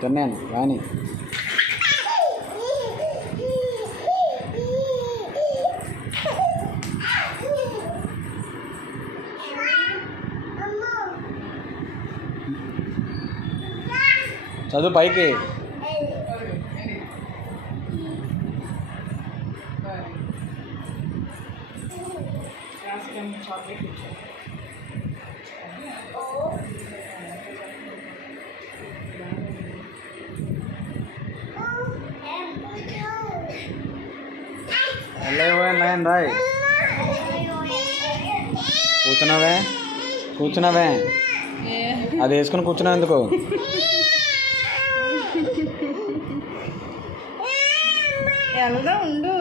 తిన్నాను కానీ చదువు పైకి రాయ్ కూర్చున్నావే అది వేసుకుని కూర్చున్నావు ఎందుకు ఎలాగా ఉండు.